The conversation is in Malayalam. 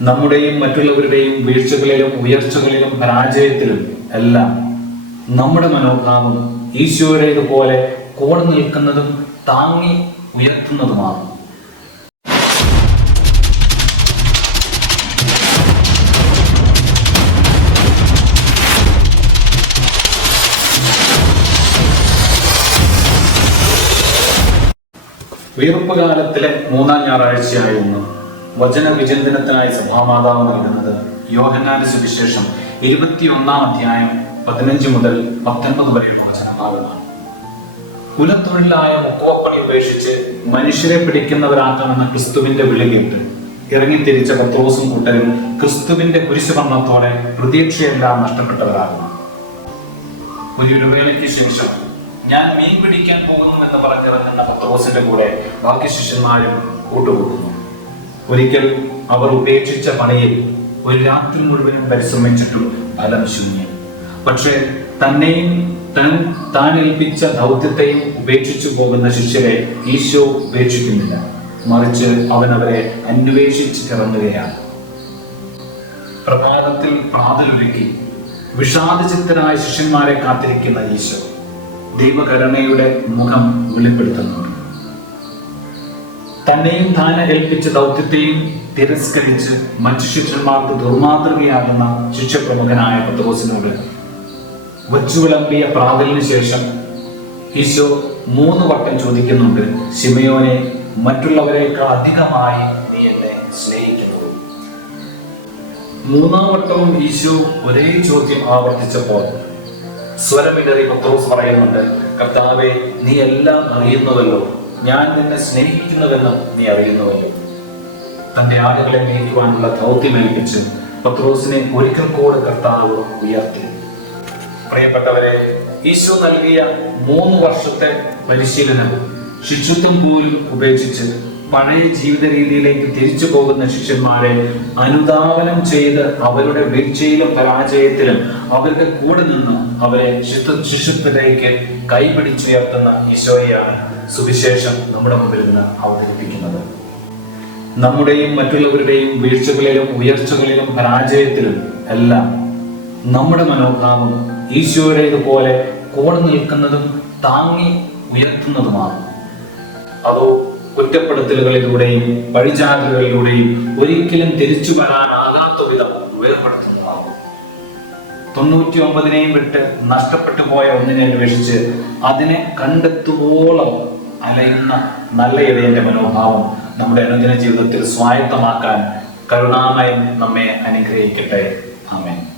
നമ്മുടെയും മറ്റുള്ളവരുടെയും വീഴ്ചകളിലും ഉയർച്ചകളിലും പരാജയത്തിലും എല്ലാം നമ്മുടെ മനോഭാവം ഈശോയുടേതുപോലെ കൂടെ നിൽക്കുന്നതും താങ്ങി ഉയർത്തുന്നതുമാണ്. വീർപ്പ് കാലത്തിലെ മൂന്നാം ഞായറാഴ്ചയായ ഇന്ന് വചന വിചിന്തനത്തിനായി സഭാമാതാവ് നൽകുന്നത് യോഹന്നാന്റെ സുവിശേഷം ഇരുപത്തിയൊന്നാം അധ്യായം പതിനഞ്ച് മുതൽ പത്തൊൻപത് വരെയുള്ള വചനഭാഗമാണ്. കുലത്തൊഴിലായ മുക്കുവപ്പണി ഉപേക്ഷിച്ച് മനുഷ്യരെ പിടിക്കുന്നവരാക്കണമെന്ന ക്രിസ്തുവിന്റെ വിളിയുണ്ട് കേട്ട് ഇറങ്ങിത്തിരിച്ച പത്രോസും കൂട്ടരും ക്രിസ്തുവിന്റെ കുരിശുവർണത്തോടെ പ്രതീക്ഷയെല്ലാം നഷ്ടപ്പെട്ടവരാകുന്നു. ഒരു ഇടവേളയ്ക്ക് ശേഷം ഞാൻ മീൻ പിടിക്കാൻ പോകുന്നു എന്ന് പറഞ്ഞിറങ്ങുന്ന പത്രോസിന്റെ കൂടെ ബാക്കി ശിഷ്യന്മാരും കൂട്ടുകൂടുന്നു ഒരിക്കൽ അവർ ഉപേക്ഷിച്ച പണിയിൽ ഒരു രാത്രി മുഴുവനും പരിശ്രമിച്ചിട്ടും ഫലം ശൂന്യം. പക്ഷേ തന്നെയും താൻ താൻ ഏൽപ്പിച്ച ദൗത്യത്തെയും ഉപേക്ഷിച്ചു പോകുന്ന ശിഷ്യരെ ഈശോ ഉപേക്ഷിക്കുന്നില്ല. മറിച്ച് അവൻ അവരെ അന്വേഷിച്ച് കിറങ്ങുകയാണ്. പ്രഭാതത്തിൽ പ്രാതലൊരുക്കി വിഷാദചിത്തരായ ശിഷ്യന്മാരെ കാത്തിരിക്കുന്ന ഈശോ ദൈവകരുണയുടെ മുഖം വെളിപ്പെടുത്തുന്നുണ്ട്. തന്നെയും താൻ ഏൽപ്പിച്ച ദൗത്യത്തെയും തിരസ്കരിച്ച് മറ്റു ശിഷ്യന്മാർക്ക് ദുർമാതൃകയാകുന്ന ശിഷ്യപ്രമുഖനായ പത്രോസിനോട് വച്ചു വിളമ്പിയ പ്രാതലിന് ശേഷം ഈശോ മൂന്ന് വട്ടം ചോദിക്കുന്നുണ്ട് ശിമയോനെ മറ്റുള്ളവരെക്കാൾ അധികമായി നീ എന്നെ സ്നേഹിക്കുന്നു. മൂന്നാം വട്ടവും ഈശോ ഒരേ ചോദ്യം ആവർത്തിച്ചപ്പോൾ സ്വരമിടറി പത്രോസ് പറയുന്നുണ്ട് കർത്താവെ നീ എല്ലാം അറിയുന്നുവല്ലോ. ഞാൻ നിന്നെ സ്നേഹിക്കുന്നുവെന്ന് നീ അറിയുന്നുവല്ലോ. തന്റെ ആളുകളെ നീക്കുവാനുള്ള ദൗത്യം ഏൽപ്പിച്ച് പത്രോസിനെ ഒരിക്കൽ കൂടെ കർത്താവ് ഉയർത്തി. പ്രിയപ്പെട്ടവരെ ഈശോ നൽകിയ മൂന്ന് വർഷത്തെ പരിശീലനം ശിശുത്വം പോലും ഉപേക്ഷിച്ച് പഴയ ജീവിത രീതിയിലേക്ക് തിരിച്ചു പോകുന്ന ശിഷ്യന്മാരെ അനുധാവനം ചെയ്ത് അവരുടെ വീഴ്ചയിലും പരാജയത്തിലും അവരുടെ കൂടെ നിന്ന് അവരെ ശിശു ശിശുത്വത്തിലേക്ക് കൈപിടിച്ചുയർത്തുന്ന ഈശോയാണ് സുവിശേഷം നമ്മുടെ മുമ്പിൽ നിന്ന് അവതരിപ്പിക്കുന്നത്. നമ്മുടെയും മറ്റുള്ളവരുടെയും വീഴ്ചകളിലും ഉയർച്ചകളിലും പരാജയത്തിലും എല്ലാം നമ്മുടെ മനോഭാവം ഈശോയുടേതുപോലെ കൂടെ നിൽക്കുന്നതും താങ്ങി ഉയർത്തുന്നതുമാണ് അതോ കുറ്റപ്പെടുത്തലുകളിലൂടെയും പഴിചാരലുകളിലൂടെയും ഒരിക്കലും തിരിച്ചു വരാനാകാത്ത വിധം വേർപെടുത്തുന്നതാകും തൊണ്ണൂറ്റി ഒമ്പതിനെയും വിട്ട് നഷ്ടപ്പെട്ടു പോയ ഒന്നിനെ അന്വേഷിച്ച് അതിനെ കണ്ടെത്തുവോളം അലയുന്ന നല്ല ഇടയന്റെ മനോഭാവം നമ്മുടെ അനുദിന ജീവിതത്തിൽ സ്വായത്തമാക്കാൻ കരുണാമയം നമ്മെ അനുഗ്രഹിക്കട്ടെ. ആമേൻ.